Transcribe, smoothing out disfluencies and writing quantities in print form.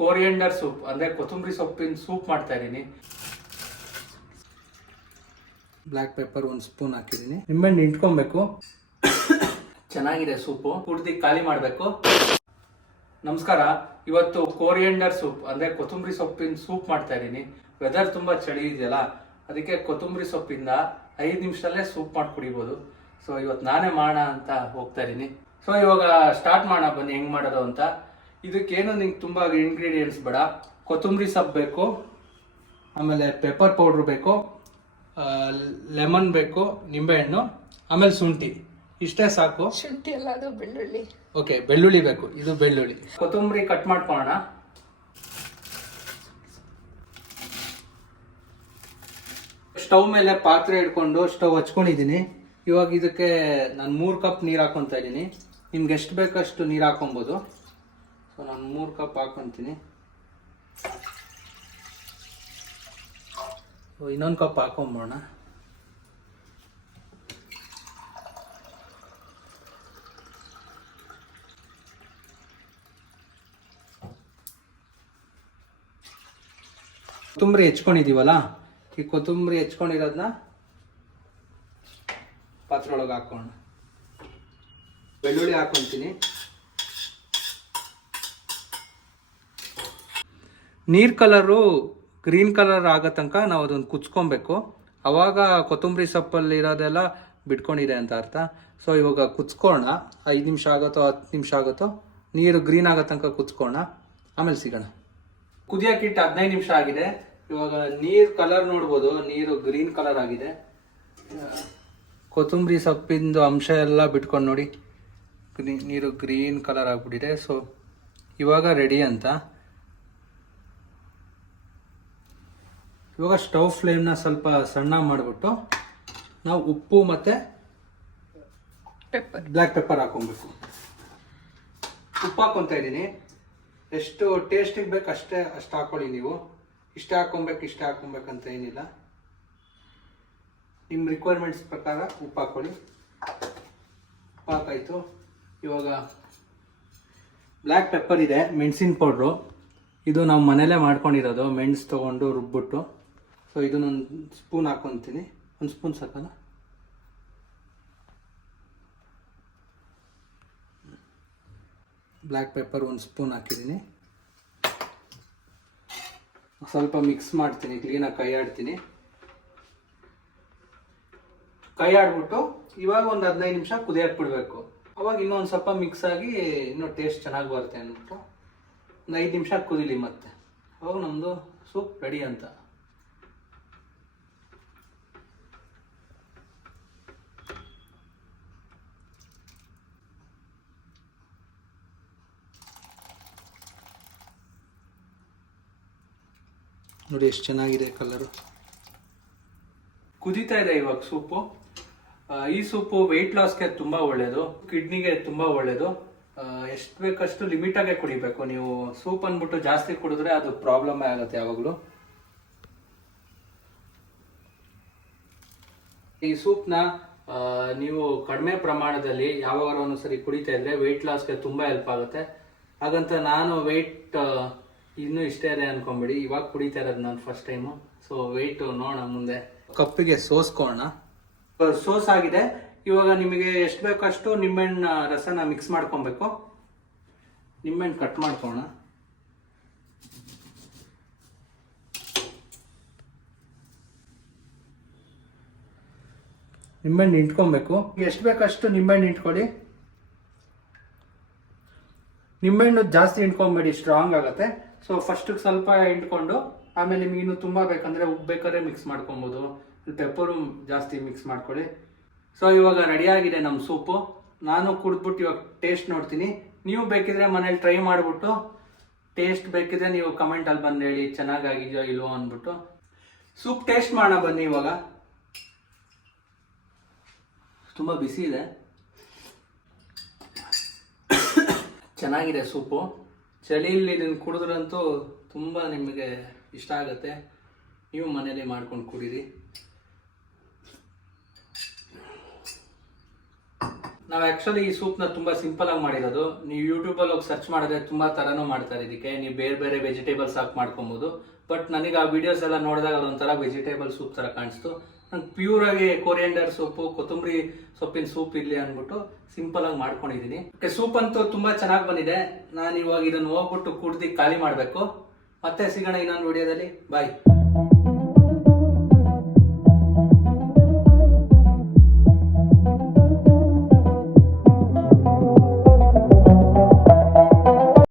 Coriander soup ಅಂದ್ರೆ ಕೊತ್ತಂಬರಿ ಸೊಪ್ಪಿನ ಸೂಪ್ ಮಾಡ್ತಾ ಇದೀನಿ. ಬ್ಲ್ಯಾಕ್ ಪೆಪ್ಪರ್ 1 ಸ್ಪೂನ್ ಹಾಕಿದೀನಿ. ನಿಂಬೆಹಣ್ಣು ಹಿಂಡ್ಕೊಬೇಕು. ಚೆನ್ನಾಗಿದೆ ಸೂಪು. ಕುಡ್ದು ಖಾಲಿ ಮಾಡಬೇಕು. ನಮಸ್ಕಾರ. ಇವತ್ತು ಕೋರಿಯಂಡರ್ ಸೂಪ್ ಅಂದ್ರೆ ಕೊತ್ತಂಬರಿ ಸೊಪ್ಪಿನ ಸೂಪ್ ಮಾಡ್ತಾ ಇದೀನಿ. ವೆದರ್ ತುಂಬಾ ಚಳಿ ಇದೆಯಲ್ಲ, ಅದಕ್ಕೆ ಕೊತ್ತಂಬರಿ ಸೊಪ್ಪಿಂದ 5 ನಿಮಿಷದಲ್ಲೇ ಸೂಪ್ ಮಾಡಿ ಕುಡಿಬೋದು. ಸೊ ಇವತ್ತು ನಾನೇ ಮಾಡೋಣ ಅಂತ ಹೋಗ್ತಾ ಇದೀನಿ. ಸೊ ಇವಾಗ ಸ್ಟಾರ್ಟ್ ಮಾಡೋಣ ಬನ್ನಿ ಹೆಂಗ್ ಮಾಡೋದು ಅಂತ. ಇದಕ್ಕೇನು ನಿಂಗೆ ತುಂಬಾ ಇಂಗ್ರೀಡಿಯೆಂಟ್ಸ್ ಬೇಡ. ಕೊತ್ತಂಬರಿ ಸೊಪ್ಪು ಬೇಕು, ಆಮೇಲೆ ಪೆಪ್ಪರ್ ಪೌಡ್ರ್ ಬೇಕು, ಲೆಮನ್ ಬೇಕು, ನಿಂಬೆಹಣ್ಣು, ಆಮೇಲೆ ಶುಂಠಿ. ಇಷ್ಟೇ ಸಾಕು. ಶುಂಠಿ ಅಲ್ಲ, ಅದು ಬೆಳ್ಳುಳ್ಳಿ. ಓಕೆ, ಬೆಳ್ಳುಳ್ಳಿ ಬೇಕು. ಇದು ಬೆಳ್ಳುಳ್ಳಿ. ಕೊತ್ತಂಬರಿ ಕಟ್ ಮಾಡ್ಕೊಳ್ಳೋಣ. ಸ್ಟವ್ ಮೇಲೆ ಪಾತ್ರೆ ಇಟ್ಕೊಂಡು ಸ್ಟವ್ ಹಚ್ಕೊಂಡಿದ್ದೀನಿ. ಇವಾಗ ಇದಕ್ಕೆ ನಾನು 3 ಕಪ್ ನೀರು ಹಾಕೊತಾ ಇದ್ದೀನಿ. ನಿಮ್ಗೆ ಎಷ್ಟು ಬೇಕಷ್ಟು ನೀರು ಹಾಕೊಬೋದು. ಸೊ ನಾನು 3 ಕಪ್ ಹಾಕೊತೀನಿ. ಇನ್ನೊಂದು ಕಪ್ ಹಾಕೊಂಬೋಣ. ಕೊತ್ತಂಬರಿ ಹೆಚ್ಕೊಂಡಿದೀವಲ್ಲ, ಈ ಕೊತ್ತಂಬರಿ ಹೆಚ್ಕೊಂಡಿರೋದನ್ನ ಪಾತ್ರೆ ಒಳಗೆ ಹಾಕೋಣ. ಬೆಳ್ಳುಳ್ಳಿ ಹಾಕೊಂತೀನಿ. ನೀರ್ ಕಲರು ಗ್ರೀನ್ ಕಲರ್ ಆಗೋ ತನಕ ನಾವು ಅದನ್ನು ಕುಚ್ಕೊಬೇಕು. ಅವಾಗ ಕೊತ್ತಂಬರಿ ಸೊಪ್ಪಲ್ಲಿ ಇರೋದೆಲ್ಲ ಬಿಟ್ಕೊಂಡಿದೆ ಅಂತ ಅರ್ಥ. ಸೊ ಇವಾಗ ಕುಚ್ಕೋಣ. 5 ನಿಮಿಷ ಆಗುತ್ತೋ 10 ನಿಮಿಷ ಆಗುತ್ತೋ, ನೀರು ಗ್ರೀನ್ ಆಗೋ ತನಕ ಕುಚ್ಕೋಣ. ಆಮೇಲೆ ಸಿಗೋಣ. ಕುದಿಯೋಕ್ಕಿಟ್ಟು 15 ನಿಮಿಷ ಆಗಿದೆ. ಇವಾಗ ನೀರು ಕಲರ್ ನೋಡ್ಬೋದು, ನೀರು ಗ್ರೀನ್ ಕಲರ್ ಆಗಿದೆ. ಕೊತ್ತಂಬರಿ ಸೊಪ್ಪಿಂದು ಅಂಶ ಎಲ್ಲ ಬಿಟ್ಕೊಂಡು ನೋಡಿ, ನೀರು ಗ್ರೀನ್ ಕಲರ್ ಆಗಿಬಿಟ್ಟಿದೆ. ಸೊ ಇವಾಗ ರೆಡಿ ಅಂತ. ಇವಾಗ ಸ್ಟವ್ ಫ್ಲೇಮ್ನ ಸ್ವಲ್ಪ ಸಣ್ಣ ಮಾಡಿಬಿಟ್ಟು ನಾವು ಉಪ್ಪು ಮತ್ತು ಬ್ಲ್ಯಾಕ್ ಪೆಪ್ಪರ್ ಹಾಕೊಬೇಕು. ಉಪ್ಪು ಹಾಕೊತಾ ಇದ್ದೀನಿ. ಎಷ್ಟು ಟೇಸ್ಟಿಗೆ ಬೇಕು ಅಷ್ಟು ಹಾಕೊಳ್ಳಿ ನೀವು. ಇಷ್ಟೇ ಹಾಕೊಬೇಕಂತ ಏನಿಲ್ಲ. ನಿಮ್ಮ ರಿಕ್ವೈರ್ಮೆಂಟ್ಸ್ ಪ್ರಕಾರ ಉಪ್ಪು ಹಾಕೊಳ್ಳಿ. ಉಪ್ಪು ಹಾಕಾಯಿತು. ಇವಾಗ ಬ್ಲ್ಯಾಕ್ ಪೆಪ್ಪರ್ ಇದೆ, ಮೆಣಸಿನ ಪೌಡ್ರು. ಇದು ನಾವು ಮನೇಲೇ ಮಾಡ್ಕೊಂಡಿರೋದು, ಮೆಣಸು ತೊಗೊಂಡು ರುಬ್ಬಿಟ್ಟು. ಸೊ ಇದನ್ನೊಂದು ಸ್ಪೂನ್ ಹಾಕೊತೀನಿ. 1 ಸ್ಪೂನ್ ಸಾಕಲ್ಲ. ಬ್ಲ್ಯಾಕ್ ಪೆಪ್ಪರ್ 1 ಸ್ಪೂನ್ ಹಾಕಿದ್ದೀನಿ. ಸ್ವಲ್ಪ ಮಿಕ್ಸ್ ಮಾಡ್ತೀನಿ, ಕ್ಲೀನಾಗಿ ಕೈ ಆಡ್ತೀನಿ. ಕೈ ಆಡ್ಬಿಟ್ಟು ಇವಾಗ ಒಂದು 15 ನಿಮಿಷ ಕುದಿಯಕ್ಕೆ ಬಿಡಬೇಕು. ಅವಾಗ ಇನ್ನೊಂದು ಸ್ವಲ್ಪ ಮಿಕ್ಸ್ ಆಗಿ ಇನ್ನೂ ಟೇಸ್ಟ್ ಚೆನ್ನಾಗಿ ಬರುತ್ತೆ ಅಂದ್ಬಿಟ್ಟು ಒಂದು 5 ನಿಮಿಷ ಕುದಿಲಿ. ಮತ್ತೆ ಅವಾಗ ನಮ್ಮದು ಸೂಪ್ ರೆಡಿ ಅಂತ. ನೋಡಿ ಎಷ್ಟು ಚೆನ್ನಾಗಿದೆ ಕಲರು. ಕುದೀತಾ ಇದೆ ಇವಾಗ ಸೂಪು. ಈ ಸೂಪು ವೆಯ್ಟ್ ಲಾಸ್ಗೆ ತುಂಬ ಒಳ್ಳೆಯದು, ಕಿಡ್ನಿಗೆ ತುಂಬ ಒಳ್ಳೆಯದು. ಎಷ್ಟು ಬೇಕಷ್ಟು ಲಿಮಿಟಾಗೆ ಕುಡಿಬೇಕು. ನೀವು ಸೂಪ್ ಅಂದ್ಬಿಟ್ಟು ಜಾಸ್ತಿ ಕುಡಿದ್ರೆ ಅದು ಪ್ರಾಬ್ಲಮ್ಮೇ ಆಗುತ್ತೆ ಯಾವಾಗಲೂ. ಈ ಸೂಪ್ನ ನೀವು ಕಡಿಮೆ ಪ್ರಮಾಣದಲ್ಲಿ ಯಾವಾಗಾರ ಒಂದ್ಸರಿ ಕುಡಿತಾ ಇದ್ರೆ ವೆಯ್ಟ್ ಲಾಸ್ಗೆ ತುಂಬ ಹೆಲ್ಪ್ ಆಗುತ್ತೆ. ಹಾಗಂತ ನಾನು ವೆಯ್ಟ್ ಇನ್ನೂ ಇಷ್ಟೇ ಇದೆ ಅನ್ಕೊಂಬಿಡಿ. ಇವಾಗ ಕುಡಿತಾ ಇರೋದು ನಾನು ಫಸ್ಟ್ ಟೈಮು. ಸೊ ವೆಯ್ಟ್ ನೋಡೋಣ ಮುಂದೆ. ಕಪ್ಪಿಗೆ ಸೋಸ್ಕೋಣ. ಸೋಸ್ ಆಗಿದೆ. ಇವಾಗ ನಿಮಗೆ ಎಷ್ಟು ಬೇಕಷ್ಟು ನಿಂಬೆಹಣ್ಣು ರಸನ ಮಿಕ್ಸ್ ಮಾಡ್ಕೊಬೇಕು. ನಿಂಬೆಹಣ್ಣು ಕಟ್ ಮಾಡ್ಕೋಣ. ನಿಂಬೆಹಣ್ಣು ಹಿಂಡ್ಕೊಬೇಕು. ಎಷ್ಟು ಬೇಕಷ್ಟು ನಿಂಬೆಹಣ್ಣು ಹಿಂಡ್ಕೊಳ್ಳಿ. ನಿಂಬೆಹಣ್ಣು ಜಾಸ್ತಿ ಹಿಂಡ್ಕೊಬೇಡಿ, ಸ್ಟ್ರಾಂಗ್ ಆಗುತ್ತೆ. ಸೊ ಫಸ್ಟಿಗೆ ಸ್ವಲ್ಪ ಹಿಂಡ್ಕೊಂಡು ಆಮೇಲೆ ನಿಮ್ಗೆ ಇನ್ನೂ ತುಂಬ ಬೇಕಂದರೆ ಉಪ್ಪು ಬೇಕಾದ್ರೆ ಮಿಕ್ಸ್ ಮಾಡ್ಕೊಬೋದು. ಪೆಪ್ಪರು ಜಾಸ್ತಿ ಮಿಕ್ಸ್ ಮಾಡ್ಕೊಳ್ಳಿ. ಸೊ ಇವಾಗ ರೆಡಿಯಾಗಿದೆ ನಮ್ಮ ಸೂಪು. ನಾನು ಕುಡಿದ್ಬಿಟ್ಟು ಇವಾಗ ಟೇಸ್ಟ್ ನೋಡ್ತೀನಿ. ನೀವು ಬೇಕಿದ್ರೆ ಮನೇಲಿ ಟ್ರೈ ಮಾಡಿಬಿಟ್ಟು ಟೇಸ್ಟ್ ಬೇಕಿದ್ರೆ ನೀವು ಕಮೆಂಟಲ್ಲಿ ಬಂದು ಹೇಳಿ ಚೆನ್ನಾಗಾಗಿದೆಯೋ ಇಲ್ವೋ ಅಂದ್ಬಿಟ್ಟು. ಸೂಪ್ ಟೇಸ್ಟ್ ಮಾಡೋಣ ಬನ್ನಿ. ಇವಾಗ ತುಂಬ ಬಿಸಿ ಇದೆ. ಚೆನ್ನಾಗಿದೆ ಸೂಪು. ಚಳಿಯಲ್ಲಿ ಇದನ್ನು ಕುಡಿದ್ರಂತೂ ತುಂಬ ನಿಮಗೆ ಇಷ್ಟ ಆಗುತ್ತೆ. ನೀವು ಮನೇಲಿ ಮಾಡ್ಕೊಂಡು ಕುಡೀರಿ. ನಾವು ಆಕ್ಚುಲಿ ಈ ಸೂಪ್ನ ತುಂಬಾ ಸಿಂಪಲ್ ಆಗಿ ಮಾಡಿರೋದು. ನೀವು ಯೂಟ್ಯೂಬಲ್ಲಿ ಹೋಗಿ ಸರ್ಚ್ ಮಾಡಿದ್ರೆ ತುಂಬಾ ತರನೂ ಮಾಡ್ತಾರೆ ಇದಕ್ಕೆ. ನೀವು ಬೇರೆ ಬೇರೆ ವೆಜಿಟೇಬಲ್ಸ್ ಹಾಕಿ ಮಾಡ್ಕೊಬಹುದು. ಬಟ್ ನನಗೆ ಆ ವಿಡಿಯೋಸ್ ಎಲ್ಲ ನೋಡಿದಾಗ ಅದೊಂಥರ ವೆಜಿಟೇಬಲ್ ಸೂಪ್ ತರ ಕಾಣಿಸ್ತು. ನಂಗೆ ಪ್ಯೂರ್ ಆಗಿ ಕೊರಿಯಂಡರ್ ಸೊಪ್ಪು, ಕೊತ್ತಂಬರಿ ಸೊಪ್ಪಿನ ಸೂಪ್ ಇಲ್ಲಿ ಅಂದ್ಬಿಟ್ಟು ಸಿಂಪಲ್ ಆಗಿ ಮಾಡ್ಕೊಂಡಿದೀನಿ. ಸೂಪ್ ಅಂತೂ ತುಂಬಾ ಚೆನ್ನಾಗಿ ಬಂದಿದೆ. ನಾನು ಇವಾಗ ಇದನ್ನು ಹೋಗ್ಬಿಟ್ಟು ಕುಡ್ದು ಖಾಲಿ ಮಾಡಬೇಕು. ಮತ್ತೆ ಸಿಗೋಣ ಇನ್ನೊಂದು ವಿಡಿಯೋದಲ್ಲಿ. ಬಾಯ್.